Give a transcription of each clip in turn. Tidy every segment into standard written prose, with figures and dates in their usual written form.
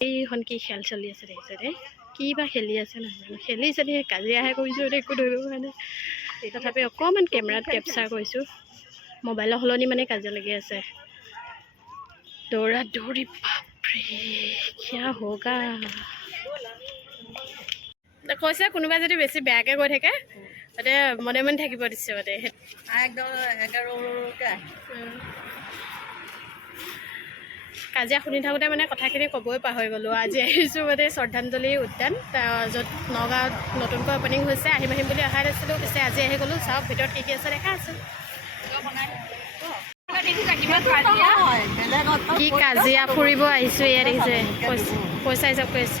এইখন কি খেল চলি আছে দেখিছে দেই কি বা খেলি আছে নাজানো খেলিছে দেই কাজিয়াহে কৰিছোঁ একো ধৰিব পৰা নাই তথাপি অকণমান কেমেৰাত কেপচাৰ কৰিছোঁ মোবাইলৰ সলনি মানে কাজিয়া লাগি আছে দৌৰা দৌৰি বাপৰে কিয়া হোগা কৈছে কোনোবাই যদি বেছি বেয়াকৈ কৈ থাকে তাতে মনে মনে থাকিব দিছে মানে কাজিয়া শুনি থাকোঁতে মানে কথাখিনি ক'বই পাহৰি গ'লোঁ আজি আহিছোঁ মানে শ্ৰদ্ধাঞ্জলি উদ্যান য'ত নগাঁৱত নতুনকৈ অ'পেনিং হৈছে আহিম আহিম বুলি অহা নাছিলোঁ পিছে আজি আহি গ'লোঁ চাওক ভিতৰত কি কি আছে দেখা আছে কি কাজিয়া ফুৰিব আহিছোঁ ইয়াত দেখিছে পইচা হিচাপ কৰিছে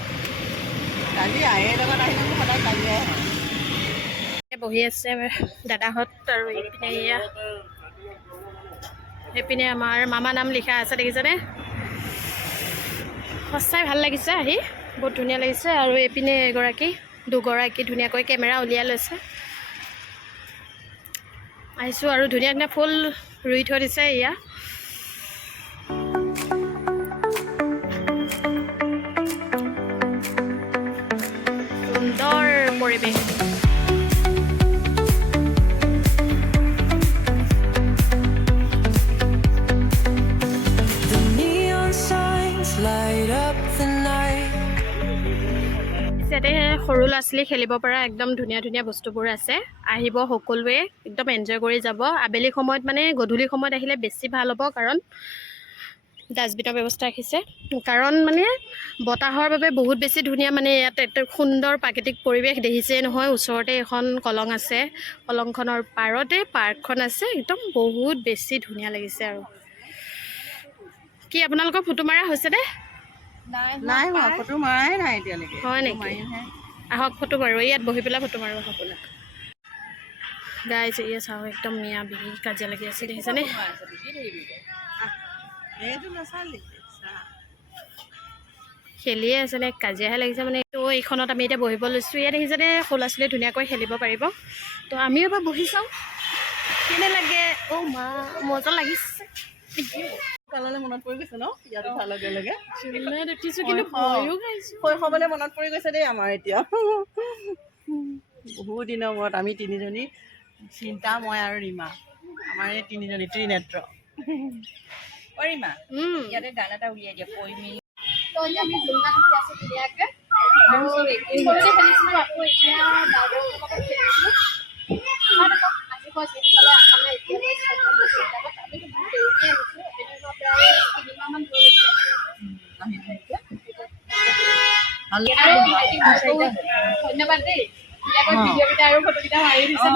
বহি আছে দাদাহঁত আৰু এইপিনে এয়া সেইপিনে আমাৰ মামা নাম লিখা আছে দেখিছেনে সঁচাই ভাল লাগিছে আহি বহুত ধুনীয়া লাগিছে আৰু এইপিনে দুগৰাকী ধুনীয়াকৈ কেমেৰা উলিয়াই লৈছে আহিছোঁ আৰু ধুনীয়া ধুনীয়া ফুল ৰুই থৈ দিছে এয়া সুন্দৰ পৰিৱেশ ইয়াতে সৰু ল'ৰা ছোৱালী খেলিব পৰা একদম ধুনীয়া ধুনীয়া বস্তুবোৰ আছে আহিব সকলোৱে একদম এনজয় কৰি যাব আবেলি সময়ত মানে গধূলি সময়ত আহিলে বেছি ভাল হ'ব কাৰণ ডাষ্টবিনৰ ব্যৱস্থা ৰাখিছে কাৰণ মানে বতাহৰ বাবে বহুত বেছি ধুনীয়া মানে ইয়াত এটা সুন্দৰ প্ৰাকৃতিক পৰিৱেশ দেখিছেই নহয় ওচৰতে এখন কলং আছে কলংখনৰ পাৰতে পাৰ্কখন আছে একদম বহুত বেছি ধুনীয়া লাগিছে আৰু কি আপোনালোকৰ ফটো মাৰা হৈছে নে নাই ফটো মাৰাই নাই এতিয়ালৈকে হয় নেকি আহক ফটো মাৰো ইয়াত বহি পেলাই ফটো মাৰো আপোনাক গাইজ এয়া চাওঁ একদম মিয়া বিহি কাজিয়া লাগি আছে দেখিছেনে খেলিয়ে আছে নে কাজিয়াহে লাগিছে মানে তো এইখনত আমি এতিয়া বহিব লৈছোঁ ইয়াত দেখিছেনে সৰু ল'ৰা ছোৱালীয়ে ধুনীয়াকৈ খেলিব পাৰিব তো আমিও এবাৰ বহি চাওঁ কেনে লাগে অ' মা মজা লাগিছে মনত পৰি গৈছে ন ইয়াত উঠাৰ লগে লগে দেখিছোঁ কিন্তু ভয়ো খাইছোঁ শৈশৱলৈ মনত পৰি গৈছে দেই আমাৰ এতিয়া বহুত দিনৰ মূৰত আমি তিনিজনী চিন্তা মই আৰু ৰীমা আমাৰ এই তিনিজনী ত্ৰিনেত্ৰ ৰীমা ইয়াতে গান এটা উলিয়াই দিয়া কৈ মেলি আমি জুলনাত উঠি আছোঁ ধুনীয়াকৈ আৰু সৰুতে খেলিছিলোঁ আকৌ এতিয়া ডাঙৰ লগত খেলিছিলোঁ আজি মই যিসকলে অহা নাই এতিয়ালৈ আমিতো বহুত দেৰিকৈ আহিছোঁ এদিনৰ প্ৰায় 3 মাহমান হৈ গৈছে ধন্যবাদ দেই ধুনীয়াকৈ ভিডিঅ'কেইটা আৰু ফটোকেইটা মাৰি দিছে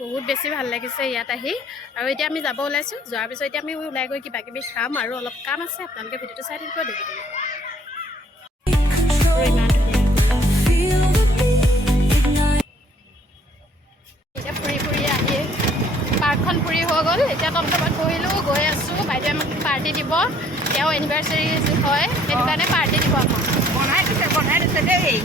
বহুত বেছি ভাল লাগিছে ইয়াত আহি আৰু এতিয়া আমি যাব ওলাইছোঁ যোৱাৰ পিছত এতিয়া আমি ওলাই গৈ কিবা কিবি খাম আৰু অলপ কাম আছে আপোনালোকে ভিডিঅ'টো চাই থাকিব দেখি থাকিব এতিয়া ফুৰি ফুৰি আহি পাৰ্কখন ফুৰি হৈ গ'ল এতিয়া টমটমত বহিলোঁ গৈ আছোঁ বাইদেৱে আমাক পাৰ্টি দিব তেওঁ এনিভাৰ্চাৰী হয় সেইটো কাৰণে পাৰ্টি দিব আমাক বনাই দিছে দেই